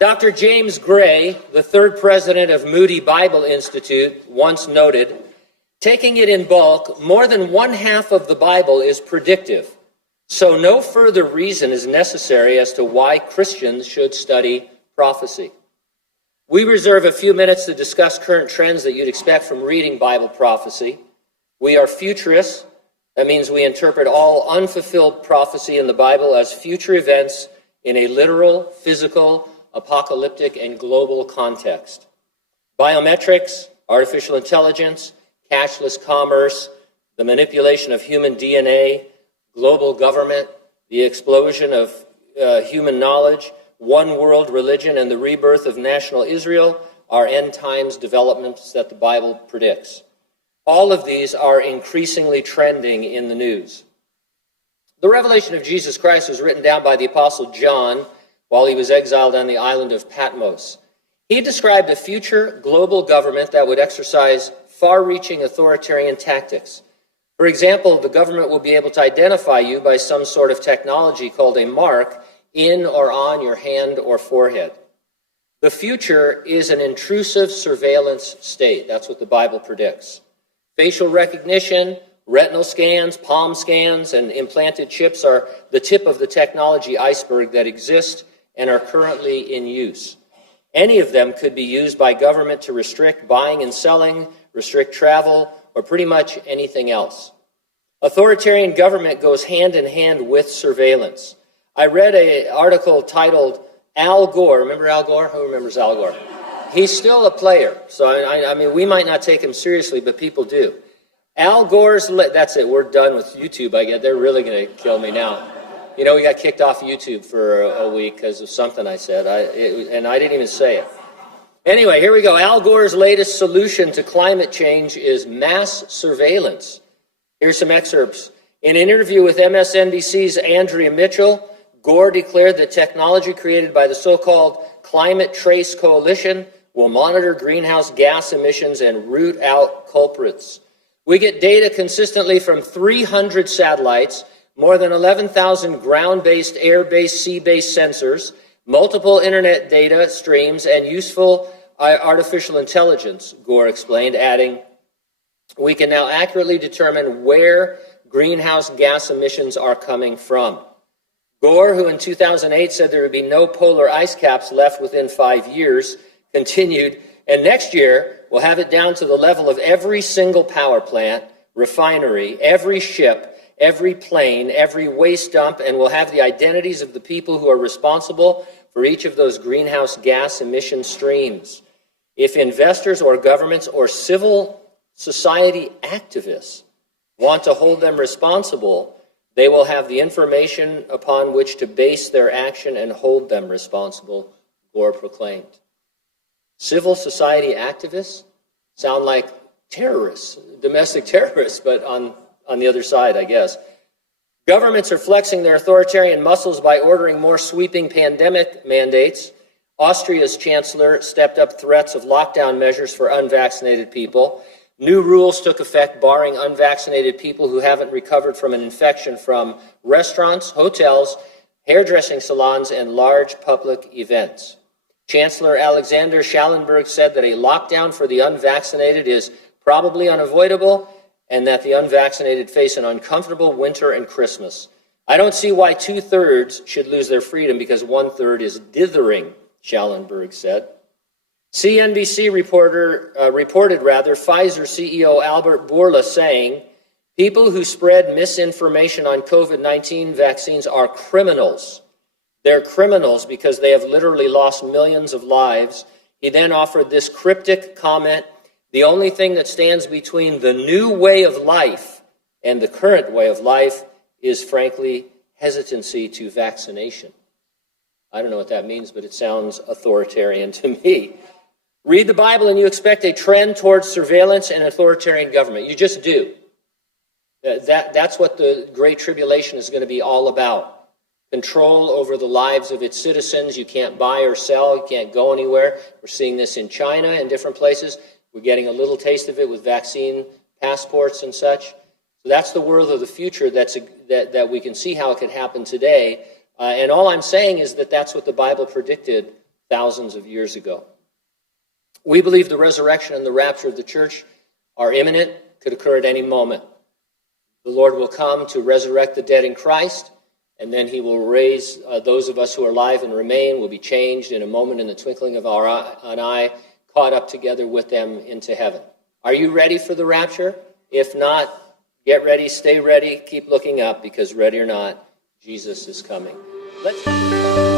Dr. James Gray, the third president of Moody Bible Institute, once noted, taking it in bulk, more than one half of the Bible is predictive. So no further reason is necessary as to why Christians should study prophecy. We reserve a few minutes to discuss current trends that you'd expect from reading Bible prophecy. We are futurists. That means we interpret all unfulfilled prophecy in the Bible as future events in a literal, physical, apocalyptic, and global context. Biometrics, artificial intelligence, cashless commerce, the manipulation of human DNA, global government, the explosion of human knowledge, one world religion, and the rebirth of national Israel are end times developments that the Bible predicts. All of these are increasingly trending in the news. The revelation of Jesus Christ was written down by the Apostle John while he was exiled on the island of Patmos. He described a future global government that would exercise far-reaching authoritarian tactics. For example, the government will be able to identify you by some sort of technology called a mark in or on your hand or forehead. The future is an intrusive surveillance state. That's what the Bible predicts. Facial recognition, retinal scans, palm scans, and implanted chips are the tip of the technology iceberg that exist and are currently in use. Any of them could be used by government to restrict buying and selling, restrict travel, or pretty much anything else. Authoritarian government goes hand in hand with surveillance. I read an article titled Al Gore. Remember Al Gore? Who remembers Al Gore? He's still a player. So, I mean, we might not take him seriously, but people do. Al Gore's, that's it, we're done with YouTube, I guess. They're really going to kill me now. You know, we got kicked off YouTube for a week because of something I said, and I didn't even say it. Anyway, here we go. Al Gore's latest solution to climate change is mass surveillance. Here's some excerpts. In an interview with MSNBC's Andrea Mitchell, Gore declared that technology created by the so-called Climate Trace Coalition will monitor greenhouse gas emissions and root out culprits. We get data consistently from 300 satellites, more than 11,000 ground-based, air-based, sea-based sensors, multiple internet data streams, and useful artificial intelligence, Gore explained, adding, we can now accurately determine where greenhouse gas emissions are coming from. Gore, who in 2008 said there would be no polar ice caps left within 5 years, continued, and next year we'll have it down to the level of every single power plant, refinery, every ship, every plane, every waste dump, and we'll have the identities of the people who are responsible for each of those greenhouse gas emission streams. If investors or governments or civil society activists want to hold them responsible, they will have the information upon which to base their action and hold them responsible, Gore proclaimed. Civil society activists sound like terrorists, domestic terrorists, but on the other side, I guess. Governments are flexing their authoritarian muscles by ordering more sweeping pandemic mandates. Austria's chancellor stepped up threats of lockdown measures for unvaccinated people. New rules took effect barring unvaccinated people who haven't recovered from an infection from restaurants, hotels, hairdressing salons, and large public events. Chancellor Alexander Schallenberg said that a lockdown for the unvaccinated is probably unavoidable and that the unvaccinated face an uncomfortable winter and Christmas. I don't see why 2/3 should lose their freedom because 1/3 is dithering, Schallenberg said. CNBC reported Pfizer CEO Albert Bourla saying, people who spread misinformation on COVID-19 vaccines are criminals. They're criminals because they have literally lost millions of lives. He then offered this cryptic comment, the only thing that stands between the new way of life and the current way of life is, frankly, hesitancy to vaccination. I don't know what that means, but it sounds authoritarian to me. Read the Bible and you expect a trend towards surveillance and authoritarian government. You just do. That's what the Great Tribulation is going to be all about. Control over the lives of its citizens. You can't buy or sell. You can't go anywhere. We're seeing this in China and different places. We're getting a little taste of it with vaccine passports and such. So that's the world of the future that we can see how it could happen today. And all I'm saying is that that's what the Bible predicted thousands of years ago. We believe the resurrection and the rapture of the church are imminent, could occur at any moment. The Lord will come to resurrect the dead in Christ, and then he will raise those of us who are alive and remain, will be changed in a moment, in the twinkling of an eye, caught up together with them into heaven. Are you ready for the rapture? If not, get ready, stay ready, keep looking up, because ready or not, Jesus is coming. Let's